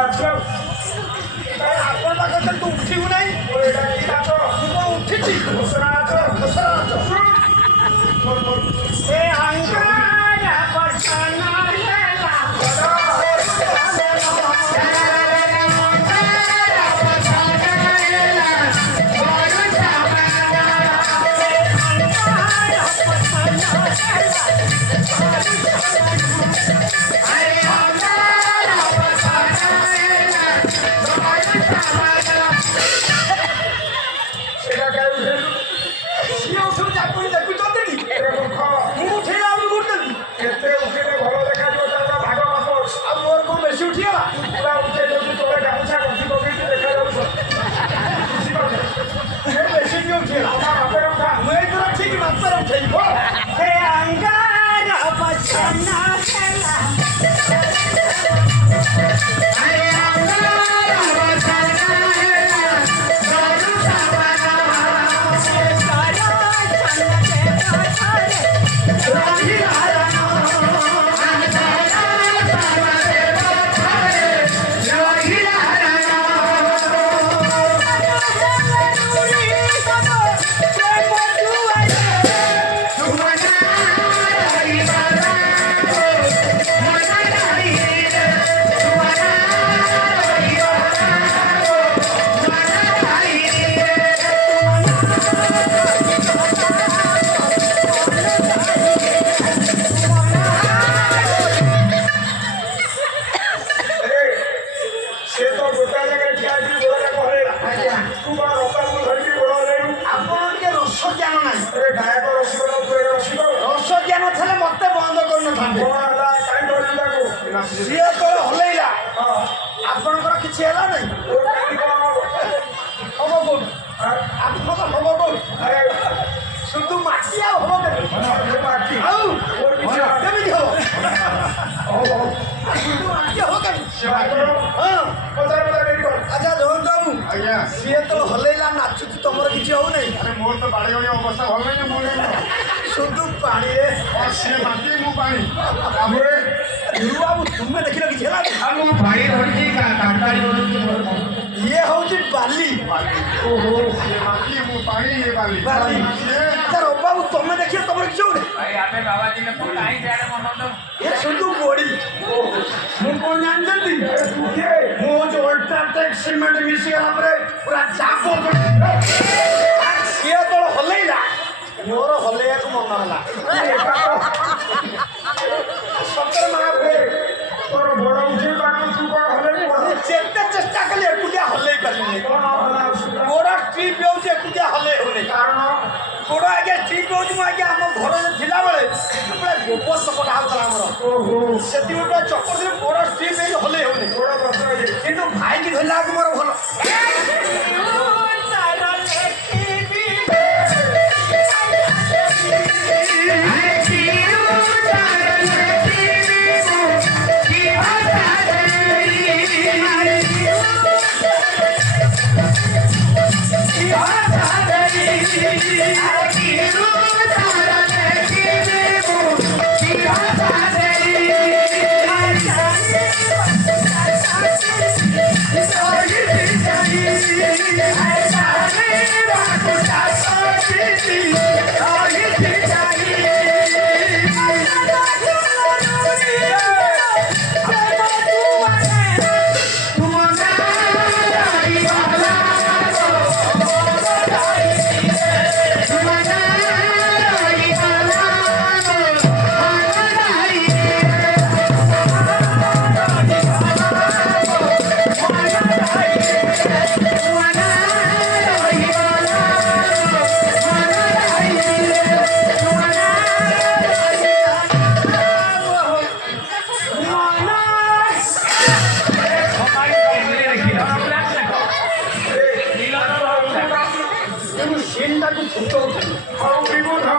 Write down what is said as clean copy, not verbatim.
अच्छा रोहन बाबू सी तो हलैला नाचुची तुम किसी हो नहीं अरे मोर तो बाड़ी बाड़ी अवस्था भल नहीं मुझे शुद्ध पानी रे सी माटी मु पानी बाबू तुम्हें देखिल किसी है हम भाई धरती का कांटारी ये हूँ बाली ओहो से माटी मु पानी ये बाली बाली अच्छा रो बाबू तुम्हें देखिल तुम किसी हो नहीं भाई आपे बाबा जी ने तो काई जाने मन तो ये शुद्ध बॉडी मु कौन जान जल्दी मु जो अल्ट्राटेक सीमेंट मिसी गला परे पूरा चापो ये तो हलैला मोर हलैया को मन होला सतर माफ है तोर बड़ उठे बाकी तू को हले चेष्टा चेष्टा कले एकुटिया हलै पारिनी गोड़ा ट्रिप होउछ एकुटिया हलै होने कारण गोड़ा आगे ट्रिप होउछ म आगे हम घर में थिला बेले पूरा गोबर सपटा हाउतला हमर ओहो सेति गोटा चक्कर दे गोड़ा ट्रिप हे हलै होने बड़ बच्चा ये किंतु भाई की धरला के मोर भलो और विभू था